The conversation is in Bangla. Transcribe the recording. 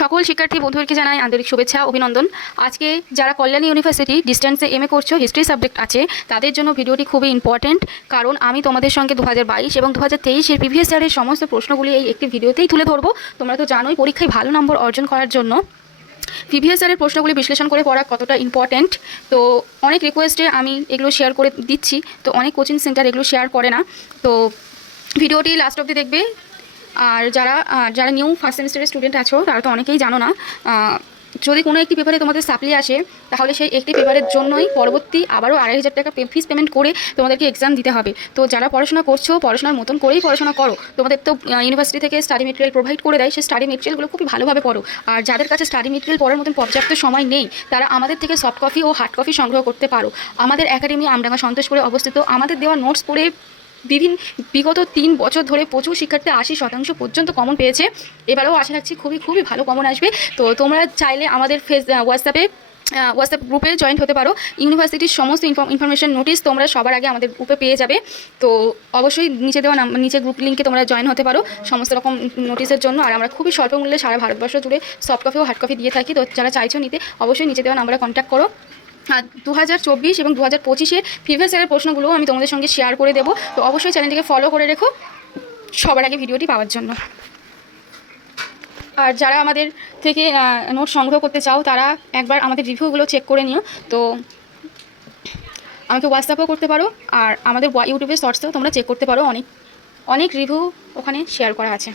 সকল শিক্ষার্থী বন্ধুদেরকে জানাই আন্তরিক শুভেচ্ছা অভিনন্দন। আজকে যারা কল্যাণী ইউনিভার্সিটি ডিস্টেন্সে এমএ করছো, হিস্ট্রি সাবজেক্ট আছে, তাদের জন্য ভিডিওটি খুবই ইম্পর্টেন্ট। কারণ আমি তোমাদের সঙ্গে 2022 এবং 2023-এর প্রিভিয়াস ইয়ারের সমস্ত প্রশ্নগুলি এই একটি ভিডিওতেই তুলে ধরবো। তোমরা তো জানোই পরীক্ষায় ভালো নম্বর অর্জন করার জন্য প্রিভিয়াস ইয়ারের প্রশ্নগুলি বিশ্লেষণ করে পড়া কতটা ইম্পর্টেন্ট। তো অনেক রিকোয়েস্টে আমি এগুলো শেয়ার করে দিচ্ছি, তো অনেক কোচিং সেন্টার এগুলো শেয়ার করে না। তো ভিডিওটি লাস্ট অবধি দেখবে। আর যারা নিউ ফার্স্ট সেমিস্টারের স্টুডেন্ট আছো তারা তো অনেকেই জানো না, যদি কোনো একটি পেপারে তোমাদের সাপ্লি আসে তাহলে সেই একটি পেপারের জন্যই পরবর্তী আবারও 2500 টাকা ফিস পেমেন্ট করে তোমাদেরকে এক্সাম দিতে হবে। তো যারা পড়াশোনা করছো, পড়াশোনার মতন করেই পড়াশোনা করো। তোমাদের তো ইউনিভার্সিটি থেকে স্টাডি মেটেরিয়াল প্রোভাইড করে দেয়, সেই স্টাডি মেটেরিয়ালগুলো খুবই ভালোভাবে পড়ো। আর যাদের কাছে স্টাডি মেটেরিয়াল পড়ার মতন পর্যাপ্ত সময় নেই, তারা আমাদের থেকে সফট কপি ও হার্ড কপি সংগ্রহ করতে পারো। আমাদের একাডেমি আমডাঙ্গা সন্তোষপুরে অবস্থিত। আমাদের দেওয়া নোটস পড়ে বিগত 3 বছর ধরে প্রচুর শিক্ষার্থী 80% পর্যন্ত কমন পেয়েছে। এবারেও আশা রাখছি খুবই ভালো কমন আসবে। তো তোমরা চাইলে আমাদের হোয়াটসঅ্যাপ গ্রুপে জয়েন হতে পারো। ইউনিভার্সিটির সমস্ত ইনফরমেশন নোটিস তোমরা সবার আগে আমাদের গ্রুপে পেয়ে যাবে। তো অবশ্যই নিচে গ্রুপ লিঙ্কে তোমরা জয়েন হতে পারো সমস্ত রকম নোটিসের জন্য। আর আমরা খুবই স্বল্প মূল্যে সারা ভারতবর্ষ জুড়ে সফট কপি ও হার্ড কপি দিয়ে থাকি। তো যারা চাইছো নিতে, অবশ্যই নিচে দেওয়া নাম্বারে কন্ট্যাক্ট করো। আর 2024 এবং 2025-এর প্রিভিয়াস ইয়ারের প্রশ্নগুলো আমি তোমাদের সঙ্গে শেয়ার করে দেবো। তো অবশ্যই চ্যানেলটিকে ফলো করে রেখো সবার আগে ভিডিওটি পাওয়ার জন্য। আর যারা আমাদের থেকে নোট সংগ্রহ করতে চাও তারা একবার আমাদের রিভিউগুলো চেক করে নিও। তো আমাকে হোয়াটসঅ্যাপও করতে পারো, আর আমাদের ইউটিউবে শর্টসেও তোমরা চেক করতে পারো। অনেক রিভিউ ওখানে শেয়ার করা আছে।